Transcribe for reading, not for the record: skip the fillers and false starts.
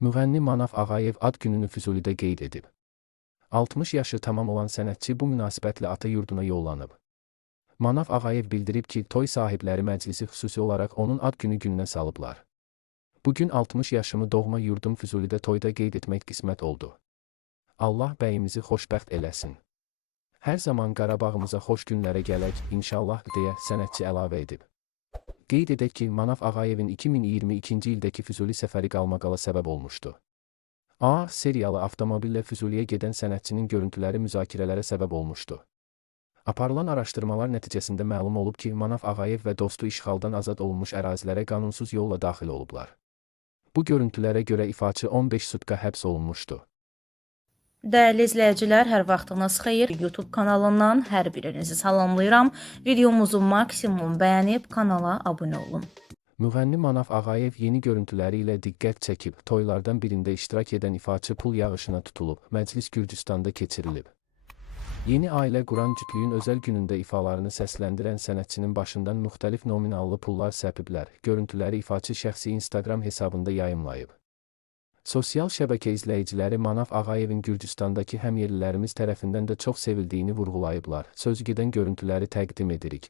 Müğənni Manaf Ağayev ad gününü Füzulidə qeyd edib. 60 yaşı tamam olan sənətçi bu münasibətlə ata yurduna yollanıb. Manaf Ağayev bildirib ki, toy sahibləri məclisi xüsusi olaraq onun ad günü gününə salıblar. Bugün 60 yaşımı doğma yurdum Füzulidə toyda qeyd etmək qismət oldu. Allah bəyimizi xoşbəxt eləsin. Hər zaman Qarabağımıza xoş günlərə gələk, inşallah, deyə sənətçi əlavə edib. Qeyd edək ki, Manaf Ağayevin 2022-ci ildəki Füzuli səfəri qalmaqala səbəb olmuşdu. A seriyalı avtomobillə Füzuliyə gedən sənətçinin görüntüləri müzakirələrə səbəb olmuşdu. Aparılan araşdırmalar nəticəsində məlum olub ki, Manaf Ağayev və dostu işğaldan azad olunmuş ərazilərə qanunsuz yolla daxil olublar. Bu görüntülərə görə ifaçı 15 sutka həbs olunmuşdu. Dəyərli izləyicilər, hər vaxtınız xeyir. YouTube kanalından hər birinizi salamlayıram. Videomuzu maksimum bəyənib kanala abunə olun. Müğənni Manaf Ağayev yeni görüntüləri ilə diqqət çəkib, toylardan birində iştirak edən ifaçı pul yağışına tutulub, məclis Gürcüstanda keçirilib. Yeni ailə quran cütlüyün özəl günündə ifalarını səsləndirən sənətçinin başından müxtəlif nominallı pullar səpiblər, görüntüləri ifaçı şəxsi Instagram hesabında yayımlayıb. Sosial şəbəkə izləyiciləri Manaf Ağayevin Gürcüstandakı həmyerlilərimiz tərəfindən də çox sevildiyini vurğulayıblar. Sözügedən görüntüləri təqdim edirik.